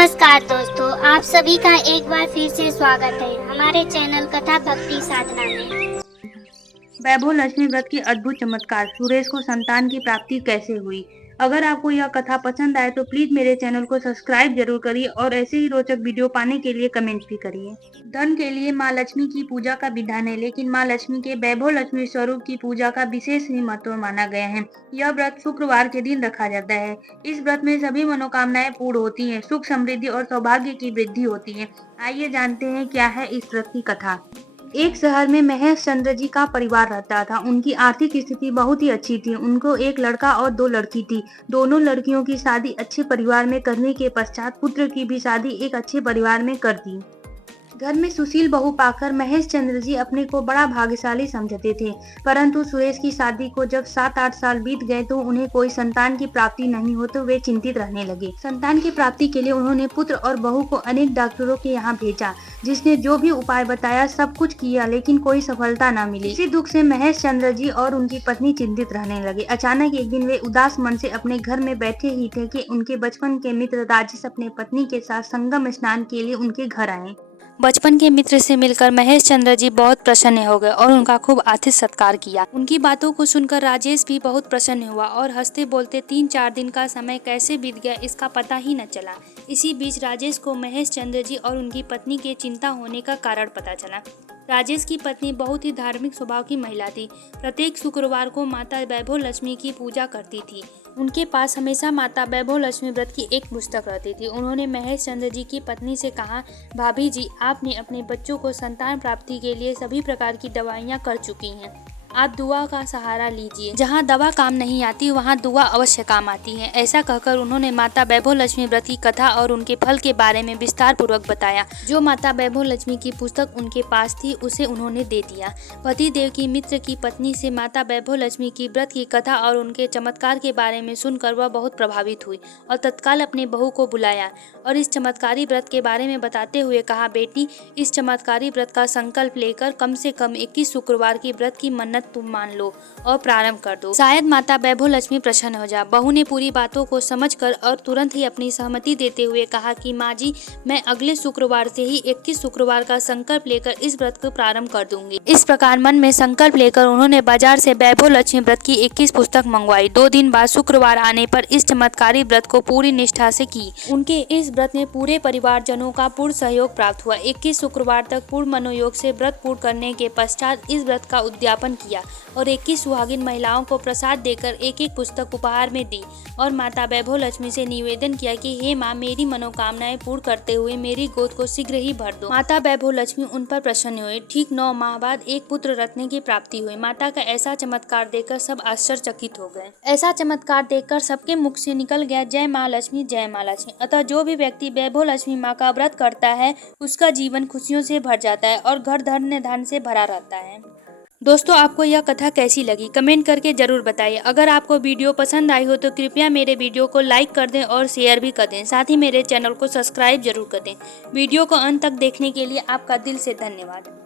नमस्कार दोस्तों, आप सभी का एक बार फिर से स्वागत है हमारे चैनल कथा भक्ति साधना में। वैभव लक्ष्मी व्रत की अद्भुत चमत्कार। सुरेश को संतान की प्राप्ति कैसे हुई। अगर आपको यह कथा पसंद आए तो प्लीज मेरे चैनल को सब्सक्राइब जरूर करिए और ऐसे ही रोचक वीडियो पाने के लिए कमेंट भी करिए। धन के लिए माँ लक्ष्मी की पूजा का विधान है, लेकिन माँ लक्ष्मी के वैभव लक्ष्मी स्वरूप की पूजा का विशेष ही महत्व माना गया है। यह व्रत शुक्रवार के दिन रखा जाता है। इस व्रत में सभी मनोकामनाएं पूर्ण होती हैं, सुख समृद्धि और सौभाग्य की वृद्धि होती है। आइए जानते हैं क्या है इस व्रत की कथा। एक शहर में महेश चंद्र जी का परिवार रहता था। उनकी आर्थिक स्थिति बहुत ही अच्छी थी। उनको एक लड़का और 2 लड़की थी। दोनों लड़कियों की शादी अच्छे परिवार में करने के पश्चात पुत्र की भी शादी एक अच्छे परिवार में कर दी। घर में सुशील बहू पाकर महेश चंद्र जी अपने को बड़ा भाग्यशाली समझते थे। परंतु सुरेश की शादी को जब 7-8 साल बीत गए तो उन्हें कोई संतान की प्राप्ति नहीं हो तो वे चिंतित रहने लगे। संतान की प्राप्ति के लिए उन्होंने पुत्र और बहू को अनेक डॉक्टरों के यहाँ भेजा, जिसने जो भी उपाय बताया सब कुछ किया, लेकिन कोई सफलता न मिली। इसी दुख से महेश चंद्र जी और उनकी पत्नी चिंतित रहने लगे। अचानक एक दिन वे उदास मन से अपने घर में बैठे ही थे कि उनके बचपन के मित्र राजेश अपने पत्नी के साथ संगम स्नान के लिए उनके घर आए। बचपन के मित्र से मिलकर महेश चंद्र जी बहुत प्रसन्न हो गए और उनका खूब आतिथ्य सत्कार किया। उनकी बातों को सुनकर राजेश भी बहुत प्रसन्न हुआ और हंसते बोलते 3-4 दिन का समय कैसे बीत गया इसका पता ही न चला। इसी बीच राजेश को महेश चंद्र जी और उनकी पत्नी के चिंता होने का कारण पता चला। राजेश की पत्नी बहुत ही धार्मिक स्वभाव की महिला थी। प्रत्येक शुक्रवार को माता वैभव लक्ष्मी की पूजा करती थी। उनके पास हमेशा माता वैभव लक्ष्मी व्रत की एक पुस्तक रहती थी। उन्होंने महेश चंद्र जी की पत्नी से कहा, भाभी जी, आपने अपने बच्चों को संतान प्राप्ति के लिए सभी प्रकार की दवाइयाँ कर चुकी हैं। आप दुआ का सहारा लीजिए। जहाँ दवा काम नहीं आती वहाँ दुआ अवश्य काम आती है। ऐसा कहकर उन्होंने माता वैभव लक्ष्मी व्रत की कथा और उनके फल के बारे में विस्तार पूर्वक बताया। जो माता वैभव लक्ष्मी की पुस्तक उनके पास थी उसे उन्होंने दे दिया। पति देव की मित्र की पत्नी से माता वैभव लक्ष्मी की व्रत की कथा और उनके चमत्कार के बारे में सुनकर वह बहुत प्रभावित हुई और तत्काल अपने बहू को बुलाया और इस चमत्कारी व्रत के बारे में बताते हुए कहा, बेटी, इस चमत्कारी व्रत का संकल्प लेकर कम से कम 21 शुक्रवार की व्रत की मन्नत तुम मान लो और प्रारंभ कर दो। शायद माता वैभव लक्ष्मी प्रसन्न हो जा। बहू ने पूरी बातों को समझकर और तुरंत ही अपनी सहमति देते हुए कहा कि माँ जी, मैं अगले शुक्रवार से ही 21 शुक्रवार का संकल्प लेकर इस व्रत को प्रारंभ कर दूंगी। इस प्रकार मन में संकल्प लेकर उन्होंने बाजार से वैभव लक्ष्मी व्रत की 21 पुस्तक मंगवाई। 2 दिन बाद शुक्रवार आने पर इस चमत्कारी व्रत को पूरी निष्ठा से की। उनके इस व्रत में पूरे परिवार जनों का पूर्ण सहयोग प्राप्त हुआ। 21 शुक्रवार तक पूर्ण मनोयोग से व्रत पूर्ण करने के पश्चात इस व्रत का उद्यापन किया और 21 सुहागिन महिलाओं को प्रसाद देकर एक पुस्तक उपहार में दी और माता वैभव लक्ष्मी से निवेदन किया कि हे माँ, मेरी मनोकामनाएं पूर्ण करते हुए मेरी गोद को शीघ्र ही भर दो। माता वैभव लक्ष्मी उन पर प्रसन्न हुए। ठीक 9 माह बाद एक पुत्र रत्न की प्राप्ति हुई। माता का ऐसा चमत्कार देखकर सब आश्चर्यचकित हो गए। ऐसा चमत्कार देखकर सबके मुख से निकल गया, जय माँ लक्ष्मी, जय माँ लक्ष्मी। अतः जो भी व्यक्ति वैभव लक्ष्मी माँ का व्रत करता है उसका जीवन खुशियों से भर जाता है और घर धन से भरा रहता है। दोस्तों, आपको यह कथा कैसी लगी कमेंट करके जरूर बताइए। अगर आपको वीडियो पसंद आई हो तो कृपया मेरे वीडियो को लाइक कर दें और शेयर भी कर दें। साथ ही मेरे चैनल को सब्सक्राइब जरूर कर दें। वीडियो को अंत तक देखने के लिए आपका दिल से धन्यवाद।